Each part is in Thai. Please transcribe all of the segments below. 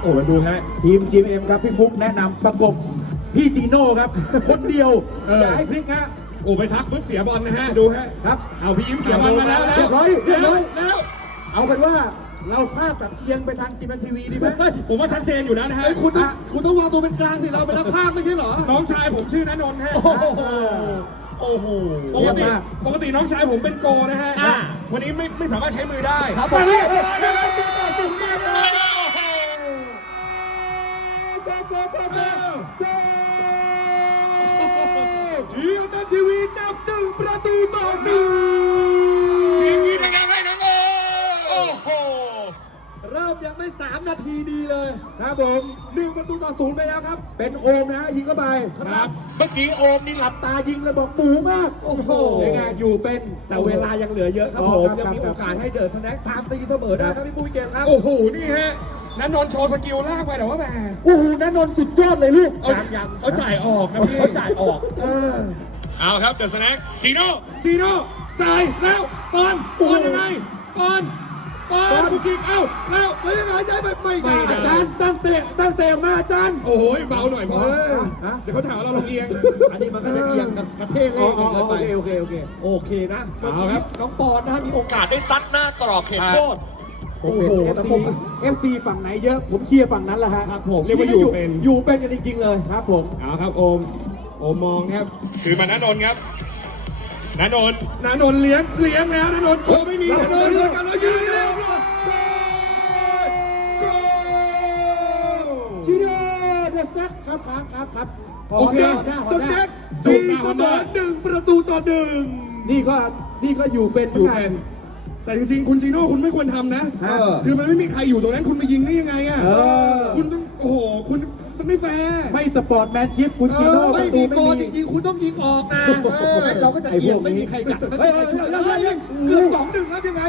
โอ้มาดูฮะทีม GM ครับพี่ฟุกแนะนำประกบพี่จีโน่ครับ คนเดียวเอออ ย่าให้พลิกฮะ โอ้ไปทักปุ๊บเสียบอลนะฮะดูฮะครับ เอาพี่ยิ้มเสียบอลมาแล้วเรียบร้อยเรียบร้อย แล้ว เอาเป็นว่าเราภาพแบบเอียงไปทางจีเอ็มทีวีดีไหมเฮ้ยผมว่าชัดเจนอยู่แล้วนะฮะเฮ้ยคุณต้องคุณต้องวางตัวเป็นกลางสิเราเป็นนักพากย์ไม่ใช่เหรอ น้องชายผมชื่อณนนท์ฮะ โอ้โห โอ้โห ปกติปกติน้องชายผมเป็นโกนะฮะ อะวันนี้ไม่ไม่สามารถใช้มือได้ครับผม มาเลยสุดมากเลย จี นาทีดีเลยนะผมหนึ่งประตูต่อศูนย์ไปแล้วครับ เป็นโอมนะยิงเข้าไปครับ เมื่อกี้โอมนี่หลับตายิงเลยบอกปูมาก โอ้โหยังไงอยู่เป็นแต่เวลายังเหลือเยอะครับผมยังมีโอกาสให้เดอะสแน็คตามตีเสมอได้ครับพี่ปุ้ยเกมครับโอ้โห นี่ฮะนันนนโชว์สกิลลากไปแต่ว่าแหมโอ้โหนันนนสุดยอดเลยลูกเอายังยังเขาจ่ายออกนะพี่เขาจ่ายออกเอาครับเดอะสแน็คจีโน่จีโน่จ่ายแล้วปอนปอนยังไงปอน ปอนฟุกิกเอ้าแล้วแล้วยังไงได้ไปไม่ไม่ได้ได้ อาจารย์ตั้งเตะตั้งเตะออกมาอาจารย์ โอ้โหเบาหน่อยพอเออฮะ เดี๋ยวเขาถามว่าเราลงเอียง อันนี้มันก็จะเอียงกับกระเทศเลอ๋อขอ๋อเกินโอไปเคโอเคโอเค โอเคนะเอาครับ น้องปอนนะฮะมีโอกาสได้ซัดหน้ากรอบเขตโทษผมเป็นโอ้โหเอฟแต่ซีผมเอฟซีฝั่งไหนเยอะ ผมเชียร์ฝั่งนั้นแหละฮะครับผมเรียกว่าอยู่เป็น อยู่เป็นกันจริงๆเลย ครับผม เอาครับโอม โอมมองครับ คือมาณนนท์ครับ ณนนท์ณนนท์เลี้ยงเลี้ยงแล้วณนนท์โกไม่มีณนนท์เรื่องกันเรายืนนี่เร็วเลยโกชิโน่เดสแน็คครับครับครับครับโอเคฮนด้าฮสอนด้าเน็คตีเสมอหนึ่งประตูต่อหนึ่งนี่ก็นี่ก็อยู่เป็นอยู่เป็นแต่จริงๆ คุณจีโน่คุณไม่ควรทำนะฮะคือมันไม่มีใครอยู่ตรงนั้นคุณมายิงได้ยังไงอะเออคุณต้องโอ้โห คุณ มันไม่แฟร์ไม่สปอร์ตแมนชิพคุณเอชิโน่อปไม่ระตูมีไม่โกมีจริงๆคุณต้องยิงออกนะเราก็จะไอ้เอีพยงวกไม่นี้มีใครดักเฮ้ยไม่เฮ้ยมีใครเฮ้ยช่วยเฮ้ยเฮ้ย เกือบสองหนึ่งครับยังไง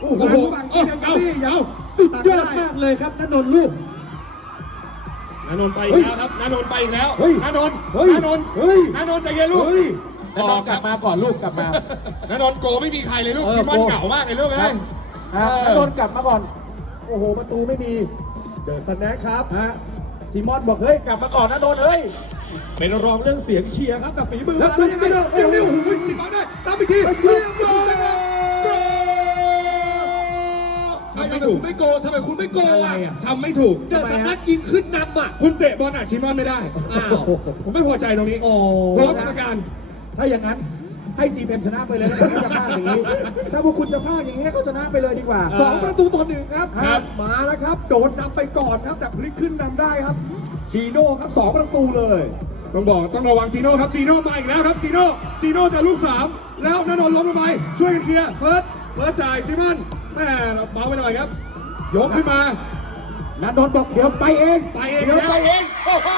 โอ้โอ้โหโหฝั่งทีมแอมเบอรี่ยังสุดยอดมากเลยครับนันนนท์ลูก นานนท์ไปอีกแล้วครับนานนท์ไปอีกแล้วเฮ้ยนานนท์เฮ้ยนานนท์เฮ้ย นานนท์ใจเย็นลูกเฮ้ยอนันนอนกท์คกรัลับบมาก่อนลูกกลับมา นานนท์โกไม่มีใครเลยลูกเออพี่บอลโกเก่ามากเลยลูกครัเอ้บยฮะนันนนท์กลับมาก่อน โอ้โหประตูไม่มี เดินสแน็คครับ ฮะ ซีมอนบอกเฮ้ยกลับมาก่อนนะนนเฮ้ยเป็นรองเรื่องเสียงเชียร์ครับแต่ฝีมือมาแล้วยังไงเดี๋ยววเดี๋เดี๋ยยววหูติดต่อได้ตามอีกทีเรียบร้อยครับทำไมคุณไม่โกทำไมคุณไม่โกอะไรอะทำไม่ถูกเดินสแน็คยิงขึ้นนำอะคุณเตะบอลอะชิมอนไม่ได้อ้าวผมไม่พอใจตรงนี้โอ้พร้อมกรรมการถ้าอย่างนั้น ให้จีเอ็มชนะไปเลยแล้วกันถ้าจะพลาดอย่างนี้ ถ้าพวกคุณจะพลาดอย่างนี้ให้เขาชนะไปเลยดีกว่า สองประตูต่อหนึ่งครับ ครับ มาแล้วครับ โดนนำไปก่อนครับ แต่พลิกขึ้นนำได้ครับชีโน่ครับสองประตูเลย ต้องบอกต้องระวังจีโน่ครับจีโน่มาอีกแล้วครับจีโน่จีโน่จะลูกสามแล้วนานนท์ล้มลงไปช่วยกันเคลียร์เพิร์ดเพิร์ดจ่ายซิมอนแม่เราเบาไปหน่อยครับ ยกขึ้นมา นันนนท์บอกเดี๋ยวไปเอง ไปเอง เดี๋ยวนะไปเอง โอ้โห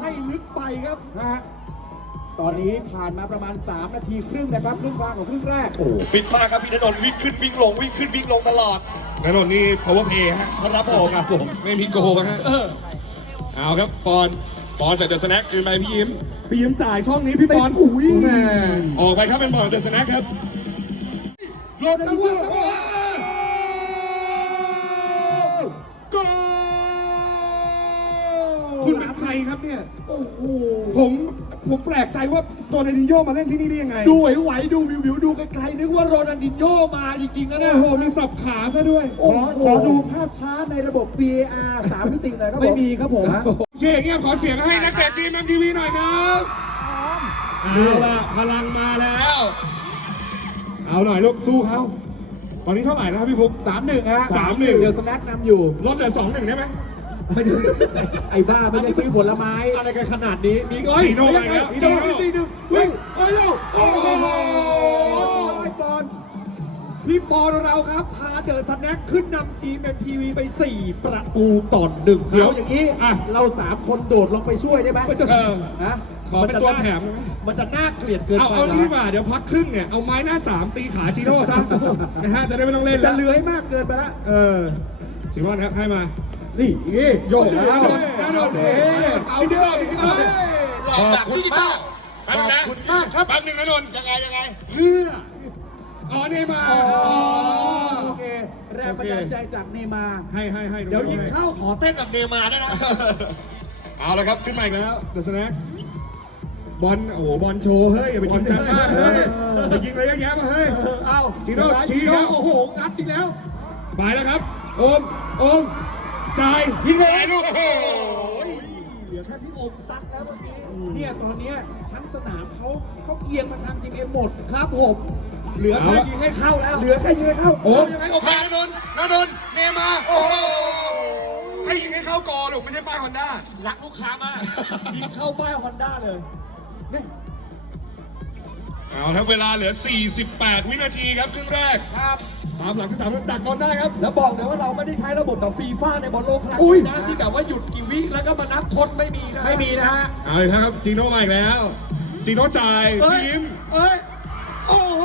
ให้ลึกไปครับ นะฮะ ตอนนี้ผ่านมาประมาณ 3 นาทีครึ่งนะครับครึ่งกลางของครึ่งแรก ฟิตมากครับพี่ณนนท์วิ่งขึ้นวิ่งลงวิ่งขึ้นวิ่งลงตลอดนานนท์นี่ power play ฮะครับผมครับผมไม่มีโกงฮะเอาครับปอนปอนใส่เดอะสแน็คคืนไปพี่ยิ้มพี่ยิ้มจ่ายช่องนี้พี่ปอนอุ้ยแม่ออกไปครับเป็นบอลเดอะสแน็คครับโรนัลจังโดหวะ คุณเป็นใครครับเนี่ย โอ้โห ผมผมแปลกใจว่าโรนัลดินโญ่มาเล่นที่นี่ได้ยังไงดูไหวๆดูวิววิวๆดูไกลๆนึกว่าโรนัลดินโญ่มาจริงๆนะเนี่ยโอ้โหมีสับขาซะด้วย ขอขอดูภาพช้าในระบบ VAR สามมิติหน่อยครับผม ไม่มีครับผมฮะเชียร์อย่างเงี้ยขอเสียงให้นักเตะจีมทีวีหน่อยครับเอาละพลังมาแล้ว เอาหน่อยลูกสู้เขาตอนนี้เท่าไหร่นะครับพี่ฟุ๊กสามหนึ่งฮะสามหนึ่งเดี๋ยวสแน็คนำอยู่ลดเหลือสองหนึ่งได้ไหม ไอ้บ้าไม่ได้ซื้อผลไม้ อะไรกันขนาดนี้มีเอ้ยจีโน่ยังไงไปแล้วจีโน่ที่สี่หนึ่งวิ่งโอ้ยโอ้โหไอ้บอลพี่ปอนเราครับพาเดอะสแน็คขึ้นนำจีเอ็มทีวีไป 4 ประตูต่อหนึ่งคเดี๋ยรัวบอย่างนี้อะเราสามคนโดดลงไปช่วยได้ไหมเออฮะขอเป็นตัวแถมได้ไหมมันจะน่าเกลียดเกินเอาไปเอานะนี่ดีกว่าเดี๋ยวพักครึ่งเนี่ย เอาไม้หน้าสามตีขาจีโน่ซะนะฮะจะได้ไม่ต้องเล่นจะแล้วเหลือให้มากเกินไปละเออสิมอนครับให้มา นี่โยกแล้วนเอ้ยเอาดิเอ้ยหลอกจากพี่ต้าแป๊บนึงนะขอบคุณมากครับแป๊บนึงนะนนท์ยังไงยังไงเพื่ออ๋อเนมาโอเคแรงบันดาลใจจากเนมาให้ให้ให้เดี๋ยวยิงเข้าขอเต้นแบบเนมาได้นะเอาละครับขึ้นมาอีกแล้วเดอะสแน็คบอลโอ้โหบอลโชว์เฮ้ยอย่าไปจริงจังมากเฮ้ยไปยิงไรเยอะแยะมาเฮ้ยเอ้าจีโน่ชีโน่โอ้โหงัดอีกแล้วไปแล้วครับโอมโอม จ่ายยิงเลยลูกโอ้โหเหลือแค่พี่โอมซัดแล้วเมื่อกี้เนี่ยตอนเนี้ยทั้งสนามเขาเขาเอียงมาทางจีเอ็มหมดครับผมเหลือแค่ยิงให้เข้าแล้วเหลือแค่ยิงให้เข้าโอมยังไงโอเคนนท์นนท์เนมาโอ้โหให้ยิงให้เข้ากอลูกไม่ใช่ป้ายฮอนด้ารักลูกค้ามากยิงเข้าป้ายฮอนด้าเลยเอาครับเวลาเหลือ 48 วินาทีครับครึ่งแรก ครับ ตามหลังที่สามดักบอลได้ครับ แล้วบอกเลยว่าเราไม่ได้ใช้ระบบแบบฟีฟ่าในบอลโลกครั้งอุ้ย นี้นะที่แบบว่าหยุดกี่วิแล้วก็มานับทดไม่มีนะไม่มีนะฮะเอาเลยครับจีโน่มาอีกแล้วจีโน่จ่ายเอ้ยทีมเอ้ย โอ้โห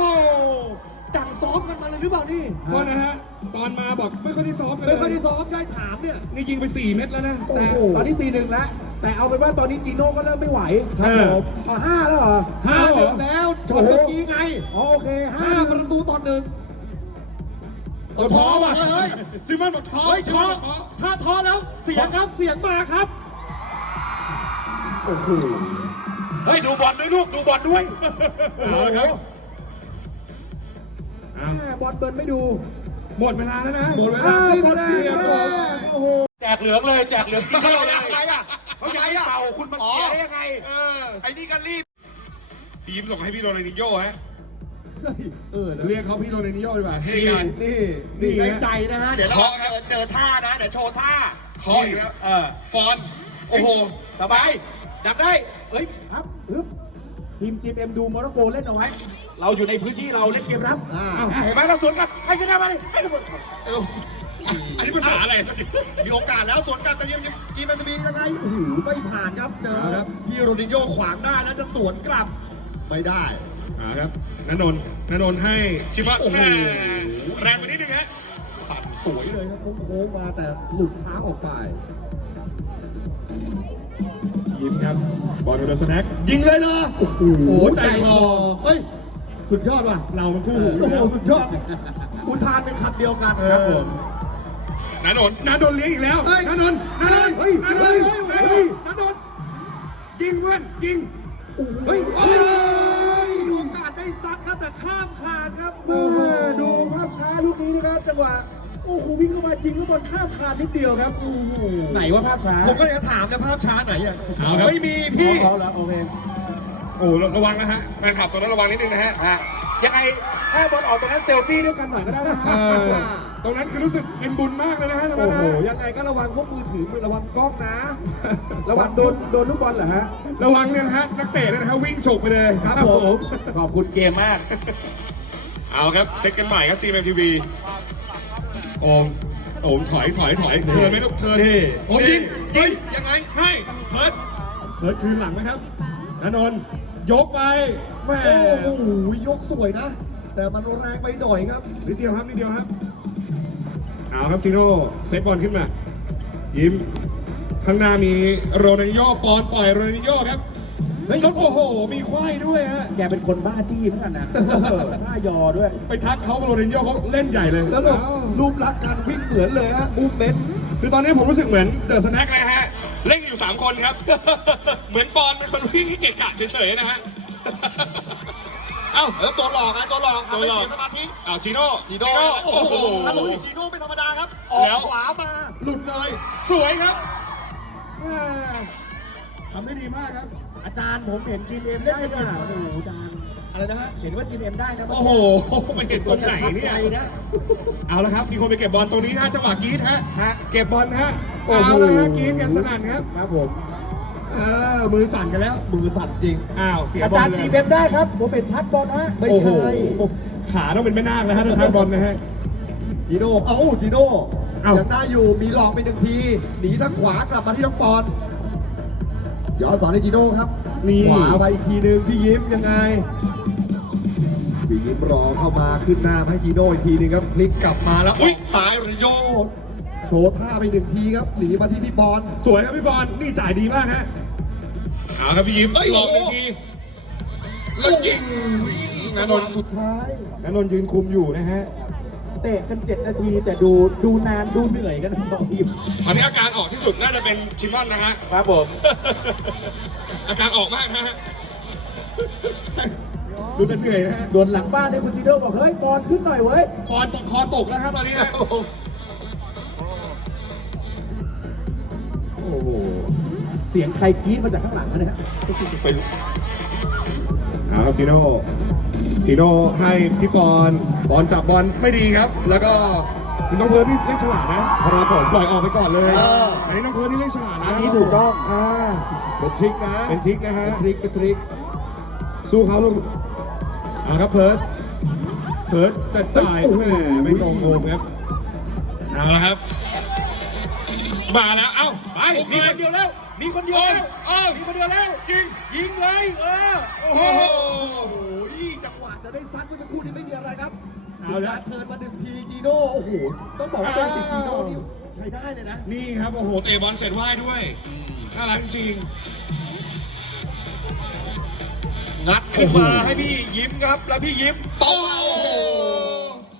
ดังซ้อมกันมาเลยหรือเปล่านี่ โทษนะฮะ ตอนมาบอกไม่ค่อยได้ซ้อมกันเลไม่ยค่อยได้ซ้อมได้ถามเนี่ย นี่ยิงไป 4 เม็ดแล้วนะ โอ้แต่โห ตอนนี้4ีหนึ่งแล้ว แต่เอาเป็นว่าตอนนี้จีโน่ก็เริ่มไม่ไหวครับผม อ๋อห้าแล้วเหรอห้าห้าเหหรนึ่องแล้วชนเมื่อกี้ไงอ๋อโอเคห้าห้าประตูต่อหนึ่งเอาท้อว่ะเฮ้ยซิมอนบอกท้อเฮ้ยท้อท้อถ้าท้อแล้วเสียงครับ เสียงมาครับ โอ้โหเฮ้ย ดูบอลด้วยลูก ดูบอลด้วยเอาละครับเอาแม่บอลเบิร์นไม่ดู หมดเวลาแล้วนะหมดเวลาอ้าวสิ้นบอลแล้เบิร์นวโอ้โหแจกเหลืองเลยแจกเหลืองจริงเขาเลยอะไรอะเขายังไม่เป่าคุณมาเสียได้ยังไงเออไอ้นี่ก็รีบทีมส่งให้พี่โรนัลดินโญ่ฮะเออเรียกเขาพี่โรนัลดินโญ่ดีกว่าเฮ้ยนี่กันนี่นี่นี่ไงในใจนะฮะเดี๋เดี๋ยยววเราเราเจอเจอท่านะเดี๋ยวโชว์ท่าเคาะอีกแล้วเออฟอนโอ้โหสบายดับได้เฮ้ยครับฮึบทีมจีเอ็มดูโมร็อกโกเล่นเอาไว้ เราอยู่ในพื้นที่เราเล่นเกมรับอ่าอ้าวเห็นไหมเราสวนกลับให้ชนะมาเลยให้กระโดดอันนี้ภาษาอะไร มีโอกาสแล้วสวนกลันแต่ยังจีมันจะมียังไงโอ้โหไม่ผ่านครับเจอพี่โรนินโญ่ขวางได้แล้วจะสวนกลับไม่ได้อ่าครับนนนท์นนนท์ให้ชิมะโอ้โหแม่แรงไปนิดนึงฮะปั่นสวยเลยครับโค้งๆมาแต่หลุดเท้าออกไปยิ้มครับ บอลโดนสแน็คยิงเลยเหรอโอ้โหใจคอเฮ้ย สุดยอดว่ะเรามันคู่หูอโอ้ยู่โหแล้วสุดยอดอุทานเป็นคำเดียวกันครับผมนานนท์นานนท์เลี้ยงอีกแล้วเฮ้ยนานนท์นานนท์เฮ้ยนานนเฮ้ยท์เฮ้ยเฮ้เฮ้ยยนันนนท์ยิงเว้นยิงเฮ้ยเฮ้ยโอกาสได้ซัดครับแต่ข้ามคานครับแม่ดูภาพช้าลูกนี้นะครับจังหวะโอ้โหวิ่งเข้ามาจริงแล้วบอลข้ามคานนิดเดียวครับโอ้โหไหนว่าภาพช้า ผมก็เลยจะถามนะภาพช้าไหนอะเอาครับไม่มีพี่เขาแล้วโอเค โอ้โหระวังนะฮะแฟนคลับตัวนั้นระวังนิดนึงนะฮะฮะยังไงถ้าบอลออกตรงนั้นเซลฟี่ด้วยกันหน่อยก็ได้นะเอฮะอ ตรงนั้นคือรู้สึกเป็นบุญมากเลยนะฮะตรงโอ้นั้นโห นะยังไงก็ระวังพวกมือถือระวังกล้องนะ ระวังโดนโดนลูกบอลเหรอฮะ ระวังเนี่ยนะฮะนักเตะเนี่ยนะฮะวิ่งฉกไปเลยครับผม ขอบคุณเกมมาก เอาครับเช็คกันใหม่ครับ GMTV โอมโอมถอยถอยถอยเทิร์นไหมลูกเทิร์นนี่ โอ้ยิงยิงยังไงให้เพิร์ดเพิร์ดคืนหลังนะครับนนนท์ ยกไปแม่โอ้โหยกสวยนะ แต่มันแรงไปหน่อยครับ นิดเดียวครับนิดเดียวครับเอาครับจิโน่เซฟบอลขึ้นมา ยิ้ม ข้างหน้ามีโรนัลดินโญ่ปอนปล่อยโรนัลดินโญ่ครับเฮ้ย แล้วโอ้โห มีควายด้วยฮะ แกเป็นคนบ้าจี้เหมือนกันนะ บ้ายอด้วย ไปทักเขาโรนัลดินโญ่เขาเล่นใหญ่เลย แล้วแบบรูปลักษณ์การวิ่งเหมือนเลยฮะมูฟเมนต์ คือตอนนี้ผมรู้สึกเหมือนเดอะสแน็คแม็กนะฮะ เล่นอยู่ 3 คนครับ เหมือนปอนเป็นคนวิ่งที่เกะกะเฉยๆนะฮะ เอ้า แล้วตัวหลอกอะตัวหลอกตัวหลอกทำให้เสียสมาธิอ้าวจิโน่จีโน่โอ้โห ฮัลโหลจีโน่ไม่ธรรมดาครับ ออกแล้ว ขวามา หลุดเลย สวยครับแม่ทำได้ดีมากครับ อาจารย์ผมเห็นจีเอ็มได้นะโอ้โหอาจารย์ อะไรนะฮะเห็นว่าจีเอ็มได้นะโอ้โหไปเห็นตรงไหนเนี่ยนะเอาละครับมีคนไปเก็บบอลตรงนี้ฮะจังหวะกรีดฮะฮะเก็บบอลฮะโอ้โหเอาละฮะกรีดกันสนั่นครับครับผมเออมือสั่นกันแล้วมือสั่นจริงอ้าวเสียอาบอจารลย์เลจียเอ็มได้ครับผมเป็นทัดบอลฮะไม่โอ้โหใช่ขาต้องเป็นแม่นาคนะฮะทางบอลนะฮะจีโน่เอ้าจีโน่เอ้ายังได้อยู่มีหลอกไปหนึ่งทีหนีทางขวากลับมาที่น้องปอนย้อนสอนให้จีโน่ครับนี่ขวาไปอีกทีหนึ่งพี่ยิ้มยังไงพี่ ยิ้มรอเข้ามาขึ้นหน้ามาให้จีโน่อีกทีหนึงครับพลิกกลับมาแล้วอุ้ยซ้ายริโยโอ้โชว์ท่าไปหนึ่งทีครับหนีมาที่พี่บอลสวยครับพี่บอลนี่จ่ายดีมากฮะเอาครับพี่ยิ้มเอ้ยหลอกหนึ่งทีแล้วยิงนนนท์สุดท้ายนนนท์ยืนคุมอยู่นะฮะเตะกัน7นาทีแต่ดูดูนานดูเหนื่อยกันทั้งสองทีมอันนี้อาการออกที่สุดน่าจะเป็นชิมอนนะฮะครับผมอาการออกมากนะฮะ ดูจะเหนื่อยนะฮะส่วนหลังบ้านเนี่ยคุณจิโน่บอกเฮ้ยบอลขึ้นหน่อยเว้ยคอตกคอตกแล้วครับตอนนี้ฮะโอ้โหเสียงใครกรี๊ดมาจากข้างหลังนะเนี่ยไปดูเอาครับจีโน่จีโน่ให้พี่ปอนบอลจับบอลไม่ดีครับ แล้วก็น้องเพิร์ดนี่เล่นฉลาดนะครับผมปล่อยออกไปก่อนเลยเอออันนี้น้องเพิร์ดนี่เล่นฉลาดนะอันนี้ถูกต้อง อ่าเป็นทริคนะเป็นทริคนะฮะเป็นทริคเป็นทริคสู้เขาลูก เอาครับเพิร์ดเพิร์ดจะจ่ายแหมไม่ตรงมุมครับเอาละครับ มาแล้วเอ้าไปมีคนเดียวแล้ว มีคนเดียวแล้วเอ้ามีคนเดียวแล้วยิงยิงเลยเออโอ้โหโอ้โหจังหวะจะได้ซัดเมื่อสักครู่นี้ไม่มีอะไรครับเอาละเทิร์นมาหนึ่งทีจีโน่โอ้โหต้องบอกว่าเป็นสิจีโน่นี่ใช้ได้เลยนะนี่ครับโอ้โหเตะบอลเสร็จไหว้ด้วยน่ารักจริง งัดขึ้นมาให้พี่ยิ้มครับ แล้วพี่ยิ้มโอ้โห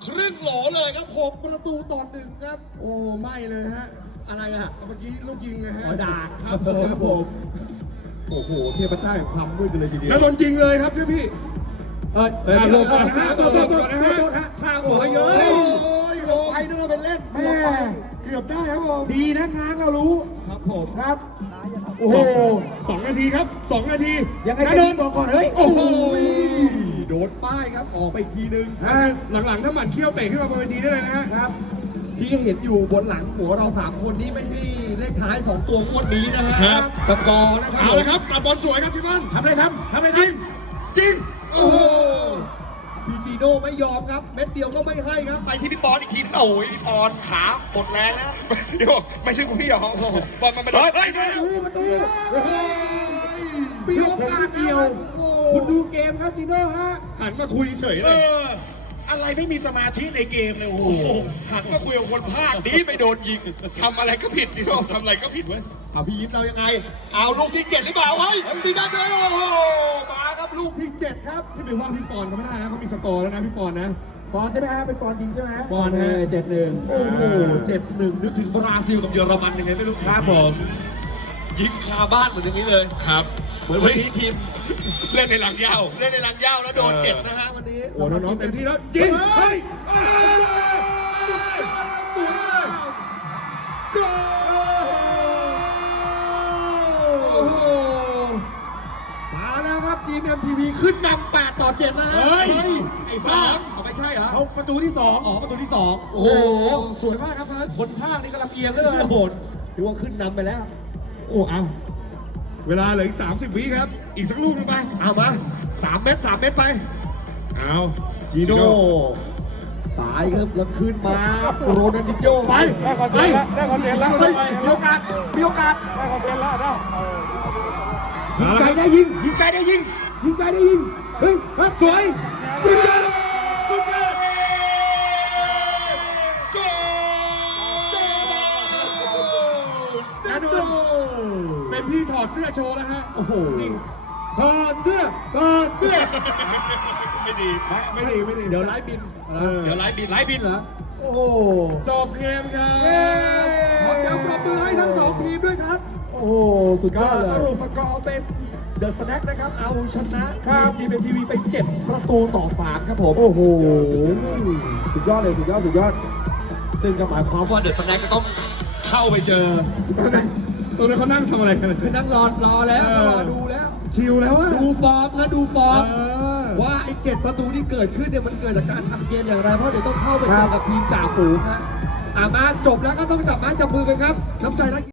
ครึ่งโหลเลยครับหกประตูต่อหนึ่งครับ โอ้ไม่เลยฮะ อะไรอะเมื่อกี้ลูกยิงนะฮะหัวดาบครับผมครับผมโอ้โหเทพเจ้าแห่งความมืดกันเลยทีเดียวแล้วโดนยิงเลยครับใช่พี่เอ้ยเออหลบก่อนนะฮะโทษโทษโทษหลบก่อนนะฮะโทษฮะข้างหัวเยอะโอ้โอ้ยยลงไปนึกว่าเป็นเล่นแม่เกือบได้ครับผมดีนะง้างเรารู้ครับผมครับ โอ้โหสองนาทีครับสองนาทียังไงนะจะโดยินงบอกก่อนเฮ้ย โอ้โหโดนป้ายครับ ออกไปอีกทีนึงฮะหลังๆถ้าหมันเขี้ยวเตะขึ้นมาบนเวทีได้เลยนะฮะครับที่เห็นอยู่บนหลังหัวเราสามคนนี้ไม่ใช่เลขท้ายสองตัวงวดนี้นะฮะครับสกอร์นะครับเอาละครับตัดบอลสวยครับชิมันทำอะไรทำทำอะไรทยิงยิงโอ้โหพีจี โน่ไม่ยอมครับ เม็ดเดียวก็ไม่ให้ครับไปที่พี่ปอนอีกทีโอ้ยพี่ปอนขาหมดแรงแล้วเดี๋ยวไม่ใช่กูพี่หยองบอลมันไม่ได้เฮ้ยำดูประตูมีโอกาสเกี่ยวโอ้คุณดูเกมครับจีโน่ฮะหันมาคุยเฉยเอเลยออะไรไม่มีสมาธิในเกมเลยโอ้โหโอ้โหหันมาคุยกับคนภาคดีไปโดนยิงทำอะไรก็ผิดที่โดนทำอะไรก็ผิดเว้ย เอาพี่ยิ้มเรายังไง เอาลูกที่เจ็ดหรือเปล่าเฮ้ยสีดาเจอโอ้โหมาครับลูกที่เจ็ดครับที่ไปว่าพี่ปอนเขาไม่ได้นะเขามีสกอร์แล้วนะพี่ปอนนะบอลใช่ไหมฮะเป็นบอลยิงใช่ไหมฮะบอลฮะเจ็ดหนึ่งโอ้โหเจ็ดหนึ่งนึกถึงบราซิลกับเยอรมันยังไงไม่รู้ครับผมยิงคาบ้านเหมือนอย่างนี้เลยครับ เหมือนวันนี้ทีมเล่นในหลังยาวเล่นในรังยาวแล้วโดนเจ็บนะฮะวันนี้โอ้โหน้องๆเต็มที่แล้วยิงเฮ้ยเอ้ยกลโทีม MTV ขึ้นนำ8ต่อ7แล้วฮะเฮ้ยไอ้ซ่าเอาไม่ใช่เหรอเขาประตูที่สองอ๋อประตูที่สองโอ้โห สวยมากครับเพิร์ดคนภาคนี่กำลังเอียงเลยโอ้โหถือว่าขึ้นนำไปแล้ว โอ้เอาเวลาเหลืออีก 30 วิครับ อีกสักลูกหนึงไป เอามาสามเม็ดสามเม็ดไป เอาจีโน่สายครับแล้วขึ้นมาโรนัลดินโญ่ไป ไป ได้คอนเทนต์แล้วเฮ้ยมีโอกาสมีโอกาส ได้คอนเทนต์แล้วได้ ยิงไกลได้ยิง ยิงไกลได้ยิง ยิงไกลได้ยิง เฮ้ยครับสวยสุดยอดสุดยอดโกลนะดูเป็นพี่ถอดเสื้อโชว์แล้วฮะ โอ้โหจริงถอดเสื้อถอดเสื้อ ไม่ดี ไม่ดี ไม่ดี เดี๋ยวไล่บินเออเดี๋ยวไล่บิน ไล่บินเหรอ โอ้โหจบเกมครับข อเสียงปรบมือให้ทั้งสองทีมด้วยครับ โอ้โหสุดยก็อดเลสย รุปสกอร์เป็นเดอะสแน็คนะครับ เอาชนะครัทีบมจีเอ็มทีวีไป7ประตูต่อ3ครับผม โอ้โหสุดยอดเลยสุดยอดสุดยอด ซึ่งก็หมายความว่าเดอะสแน็คจะต้องเข้าไปเจอ ตัวนี้เขานั่งทำอะไรกันคือนั่งรอรอแล้วรอดูแล้ว ชิลแล้วอะดูฟอร์มแล้วดูฟอร์ม เออ ว่าไอ้เจ็ดประตูที่เกิดขึ้นเนี่ยมันเกิดจากการทำเกมอย่างไร เพราะเดี๋ยวต้องเข้าไปคเจรัอบกับทีมจ่าฝูงนะ อะมาจบแล้วก็ต้องจับไม้จับมือกันครับน้ำใจนัก